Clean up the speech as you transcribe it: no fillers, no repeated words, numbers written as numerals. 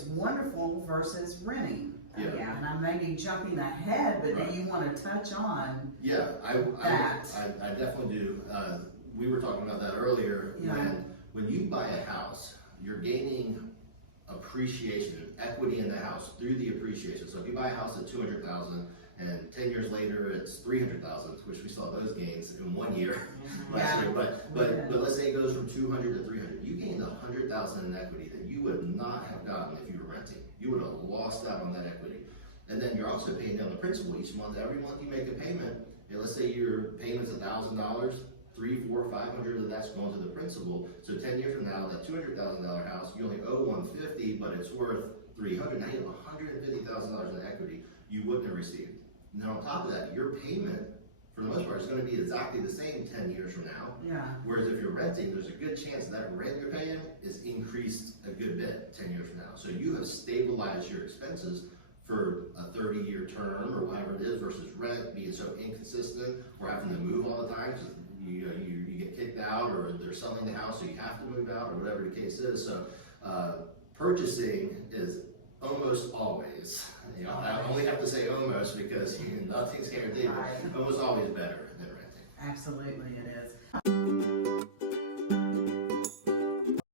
it's wonderful versus renting. Yeah. And I may be jumping ahead, but Right. do you want to touch on Yeah, I definitely do. We were talking about that earlier. Yeah. When you buy a house, you're gaining appreciation, equity in the house through the appreciation. So if you buy a house at 200,000 and 10 years later it's 300,000, which we saw those gains in 1 year last year. But let's say it goes from 200 to 300, you gained 100,000 in equity that you would not have gotten if you were renting. You would have lost out on that equity. And then you're also paying down the principal each month. Every month you make a payment, and let's say your payment's $1,000, 300, 400, 500 of that's going to the principal. So 10 years from now, that $200,000 house, you only owe $150, but it's worth $300. Now you have $150,000 in equity you wouldn't have received. Now on top of that, your payment, for the most part, is going to be exactly the same 10 years from now. Yeah. Whereas if you're renting, there's a good chance that rent you're paying is increased a good bit 10 years from now. So you have stabilized your expenses for a 30-year term or whatever it is versus rent being so inconsistent or having to move all the time because you get kicked out or they're selling the house so you have to move out or whatever the case is. So purchasing is almost always, I only have to say almost because nothing's guaranteed, but almost always better than renting. Absolutely it is.